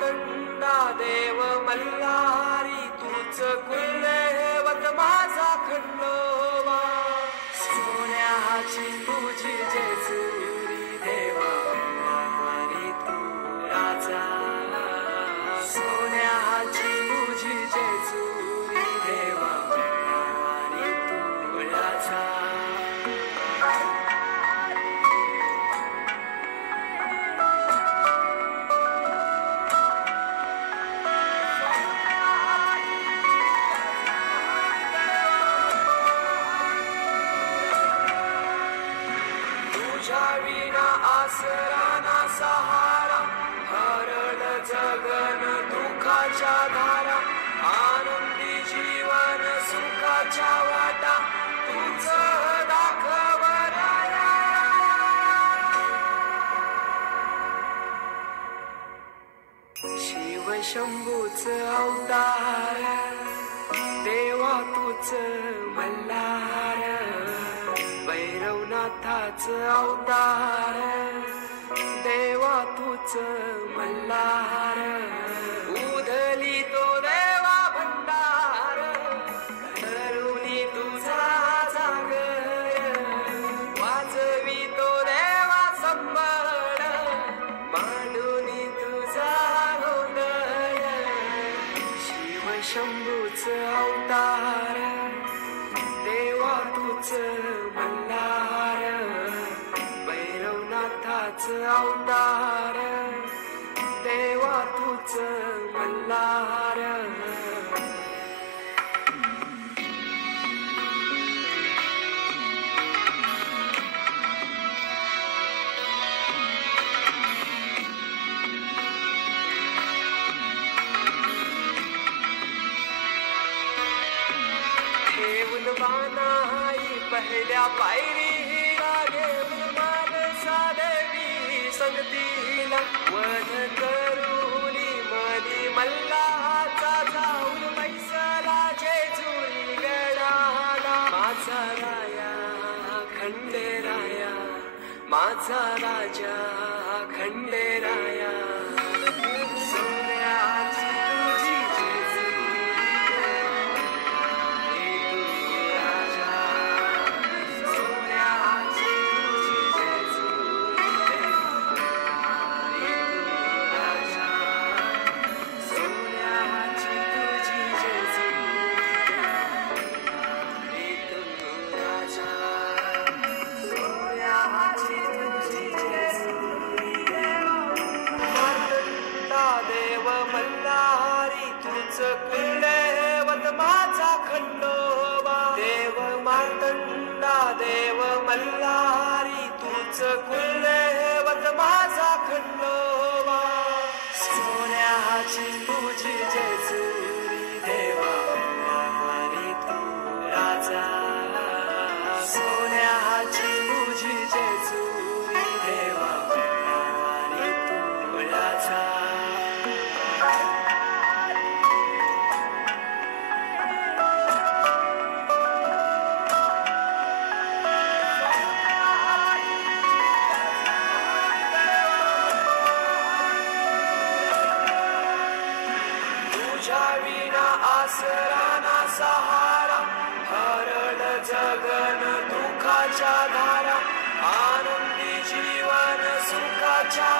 मार्तंडा देव मल्हारी तूच कुलदैवत माझा खंडोबा सोन्याची तुझी जेजुरी देवा मल्हारी तू राजा सोन्याची तुझी जेजुरी देवा मल्हारी तू राजा विना आसरा ना सहारा हरल जगन दुःखाच्या धारा आनंदी जीवन सुखाच्या वाटा तुझ दाखव राया शिव शंभूच अवतार देवा तुझ मल्हार भैरवनाथाच अवतार देवा तुझ मल्हार उधली तो देवा भंडार करुणी तुझा जागर वाजवी तो देवा संबळ मांडुनी तुझा गोंधळ शिव शंभूच अवतार देवा तुझ मल्हार भैरवनाथाच अवतार देवा तुझ मल्हार बानाई पहिल्या पायरीला घेऊन मानसा देवी संगतीला वध करुणी मनी मल्हाचा जाऊन मैसला जेजुरी गडाला माझा राया खंडेराया माझा राजा खंडेराया सोन्याची तुझी कुलदैवत माझा खंडोबा देव मार्तंडा देव मल्हारी तूच कुलदैवत माझा खंडोबा सोन्याची तुझी जेजुरी देवा मल्हारी तू राजा सोन्याची तुझी जेजुरी देवा मल्हारी तू राजा विना आसरा ना सहारा हरल जगन दुःखाच्या धारा आनंदी जीवन सुखाच्या